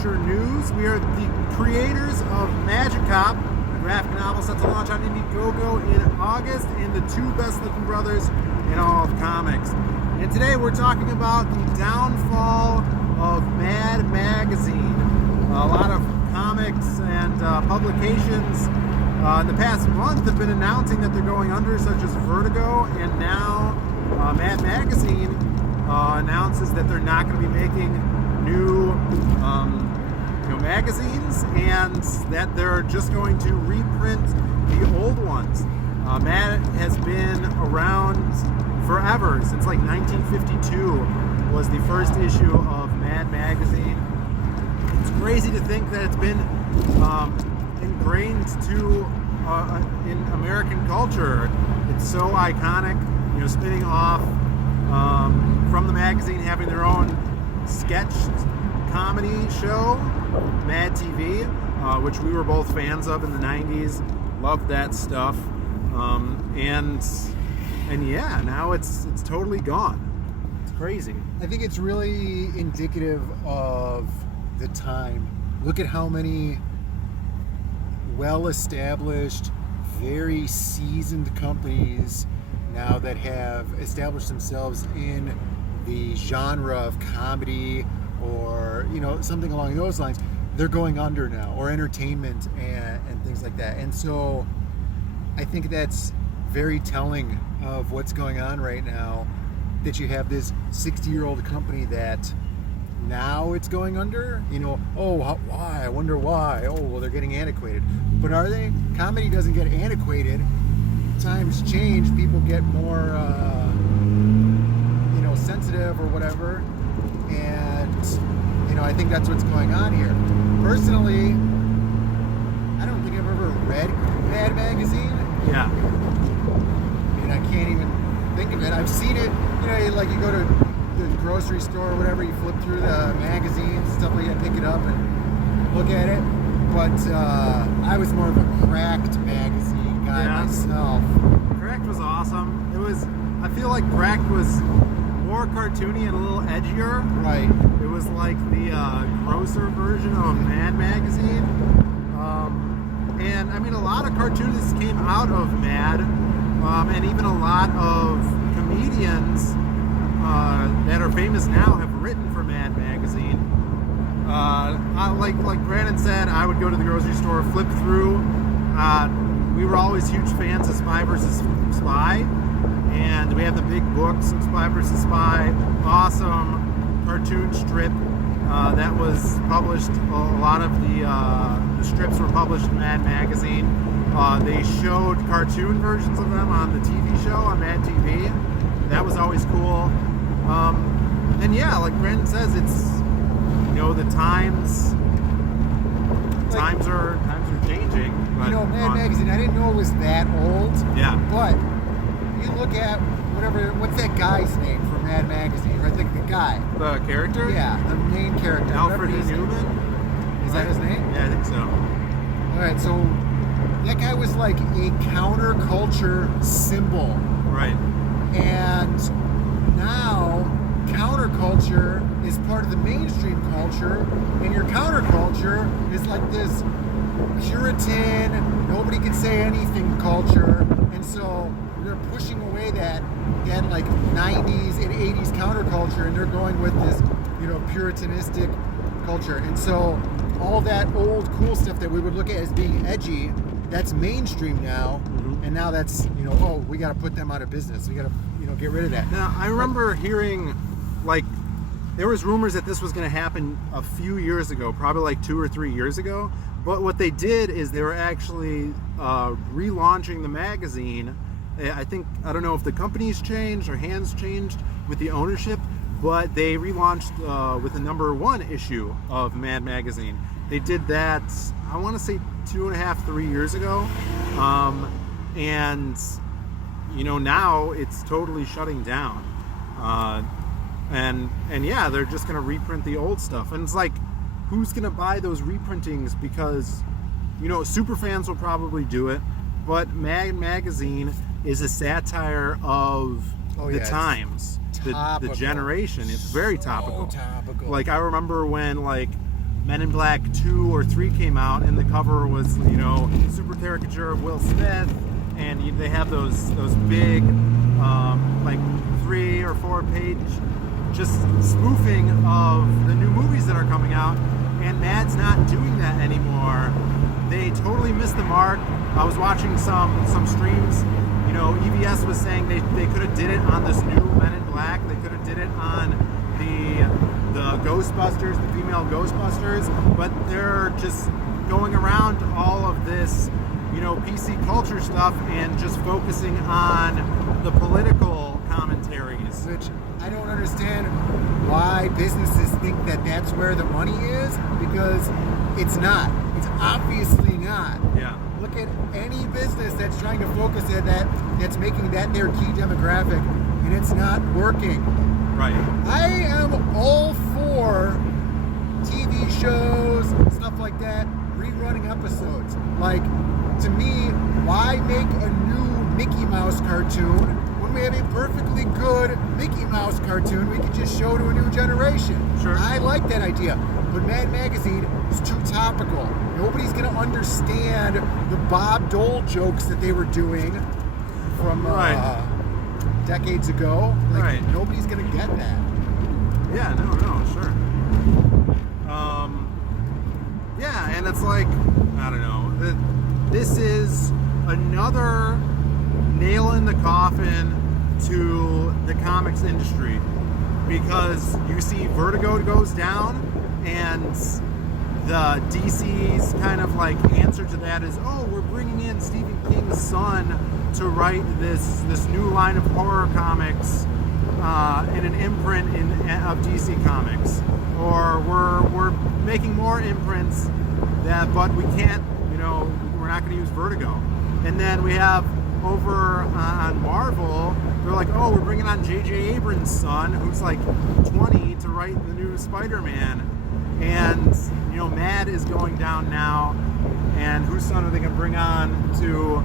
culture news. We are the creators of Magic Cop, a graphic novel set to launch on Indiegogo in August, and the two best-looking brothers in all of comics. And today we're talking about the downfall of Mad Magazine. A lot of comics and publications in the past month have been announcing that they're going under, such as Vertigo, and now Mad Magazine announces that they're not going to be making new magazines, and that they're just going to reprint the old ones. Mad has been around forever, since like 1952 was the first issue of Mad Magazine. It's crazy to think that it's been ingrained in American culture. It's so iconic, spinning off from the magazine, having their own sketch comedy show, Mad TV, which we were both fans of in the 90s. Loved that stuff. And yeah, now it's totally gone. It's crazy. I think it's really indicative of the time. Look at how many well-established, very seasoned companies now that have established themselves in the genre of comedy or something along those lines. They're going under now, or entertainment and things like that. And so I think that's very telling of what's going on right now, that you have this 60-year-old company that now it's going under. Why? I wonder why. Oh, well, they're getting antiquated. But are they? Comedy doesn't get antiquated. Times change. People get more, sensitive or whatever. And, I think that's what's going on here. Personally, I don't think I've ever read Mad Magazine. Yeah. And I can't even think of it. I've seen it, like you go to the grocery store or whatever, you flip through the magazines and stuff like that, pick it up and look at it. But I was more of a Cracked magazine guy myself. Cracked was awesome. I feel like Cracked was more cartoony and a little edgier. Right. It was like the grosser version of Mad Magazine. And I mean, a lot of cartoonists came out of Mad, and even a lot of comedians that are famous now have written for Mad Magazine. Like Brandon said, I would go to the grocery store, flip through. We were always huge fans of Spy vs. Spy, and we have the big books of Spy vs. Spy. Awesome cartoon strip that was published. A lot of the strips were published in Mad Magazine. They showed cartoon versions of them on the TV show on Mad TV. That was always cool. And yeah, like Brandon says, it's the times are changing. But, Mad Magazine, I didn't know it was that old. Yeah. But you look at what's that guy's name from Mad Magazine? Right, the guy. The character? Yeah, the main character. Alfred E. Newman? Is that his name? Yeah, I think so. Alright, so that guy was like a counterculture symbol. Right. And now counterculture is part of the mainstream culture, and your counterculture is like this Puritan, nobody can say anything culture, and so they're pushing away that like 90s and 80s counterculture, and they're going with this puritanistic culture. And so all that old cool stuff that we would look at as being edgy, that's mainstream now. Mm-hmm. And now that's we got to put them out of business, we got to get rid of that. Now I remember hearing there was rumors that this was going to happen a few years ago, probably like 2 or 3 years ago. But what they did is they were actually relaunching the magazine. I don't know if the company's changed or hands changed with the ownership, but they relaunched with the number 1 issue of Mad Magazine. They did that, I want to say 2.5, 3 years ago. And now it's totally shutting down. And yeah, they're just going to reprint the old stuff. And it's like, who's going to buy those reprintings? Because, super fans will probably do it, but Mad Magazine is a satire of the times, the generation. It's very topical. Topical. Like, I remember when, Men in Black 2 or 3 came out, and the cover was, you know, super caricature of Will Smith, and they have those big, like 3 or 4 page just spoofing of the new movies that are coming out, and Mad's not doing that anymore. They totally missed the mark. I was watching some streams. You know, EBS was saying they could have did it on this new Men in Black. They could have did it on the Ghostbusters, the female Ghostbusters, but they're just going around all of this, you know, PC culture stuff and just focusing on the political commentaries. Which I don't understand why businesses think that that's where the money is, because it's not. It's obviously not. Yeah. Look at any business that's trying to focus at that's making that their key demographic, and it's not working. Right. I am all for TV shows, stuff like that, rerunning episodes. Like, to me, why make a new Mickey Mouse cartoon when we have a perfectly good Mickey Mouse cartoon we could just show to a new generation? Sure. I like that idea. But Mad Magazine is too topical. Nobody's going to understand the Bob Dole jokes that they were doing from decades ago. Like, right. Nobody's going to get that. Yeah, no, sure. Yeah, and it's like, I don't know, this is another nail in the coffin to the comics industry, because you see Vertigo goes down, and the DC's kind of like answer to that is, oh, we're bringing in Stephen King's son to write this new line of horror comics in an imprint of DC Comics, or we're making more imprints but we can't, you know, we're not going to use Vertigo. And then we have over on Marvel, they're like, oh, we're bringing on J.J. Abrams' son, who's like 20, to write the new Spider-Man. And, you know, Mad is going down now, and whose son are they going to bring on to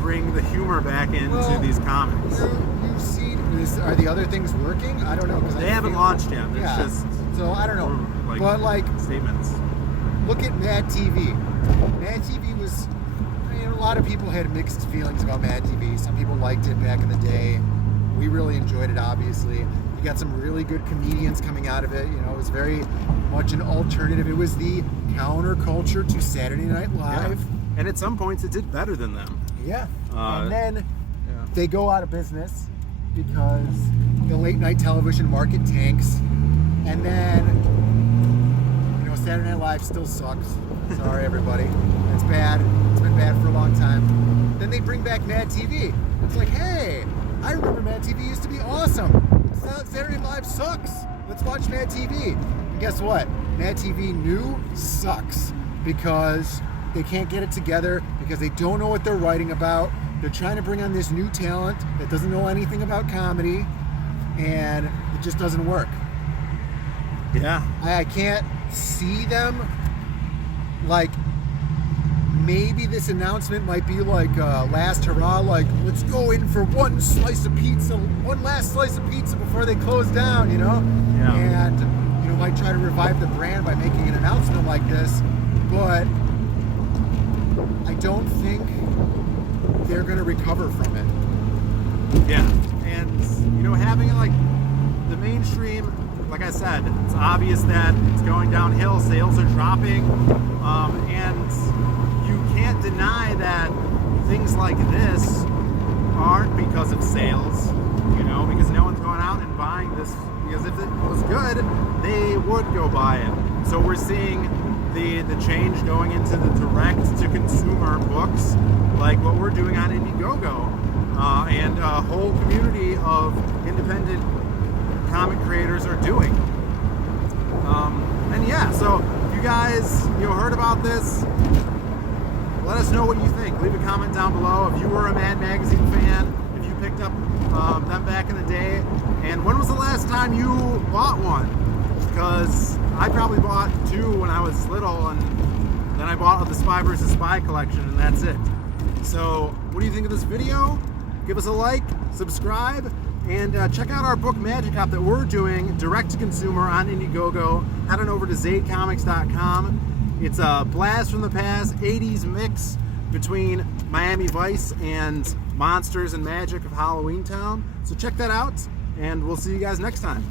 bring the humor back into these comics? You've seen, are the other things working? I don't know. They haven't launched yet. It's just, so I don't know. But like statements. Look at Mad TV. Mad TV was, I mean, a lot of people had mixed feelings about Mad TV. Some people liked it back in the day. We really enjoyed it, obviously. You got some really good comedians coming out of it. You know, it was very much an alternative. It was the counterculture to Saturday Night Live. Yeah. And at some points it did better than them. Yeah. And then they go out of business because the late night television market tanks. And then, you know, Saturday Night Live still sucks. Sorry, everybody. It's bad. It's been bad for a long time. Then they bring back Mad TV. It's like, hey, I remember Mad TV used to be awesome. Saturday Night Live sucks. Let's watch Mad TV. And guess what? Mad TV new sucks because they can't get it together, because they don't know what they're writing about. They're trying to bring on this new talent that doesn't know anything about comedy, and it just doesn't work. Yeah. I can't see them, like, maybe this announcement might be like last hurrah, like, let's go in for one last slice of pizza before they close down, you know? Yeah. And, you know, might try to revive the brand by making an announcement like this, but I don't think they're going to recover from it. Yeah. And, you know, having it like the mainstream, like I said, it's obvious that it's going downhill. Sales are dropping. And you can't deny that things like this aren't because of sales, you know, because no one's going out and buying this, because if it was good, they would go buy it. So we're seeing the change going into the direct-to-consumer books, like what we're doing on Indiegogo, and a whole community of independent comic creators are doing. And yeah, so if you guys heard about this, let us know what you think. Leave a comment down below. If you were a Mad Magazine fan, if you picked up them back in the day, and when was the last time you bought one? Because I probably bought 2 when I was little, and then I bought the Spy vs. Spy collection, and that's it. So what do you think of this video? Give us a like, subscribe, And check out our book Magic Hop that we're doing direct to consumer on Indiegogo. Head on over to zaidcomics.com. It's a blast from the past, 80s mix between Miami Vice and monsters and magic of Halloween Town. So check that out, and we'll see you guys next time.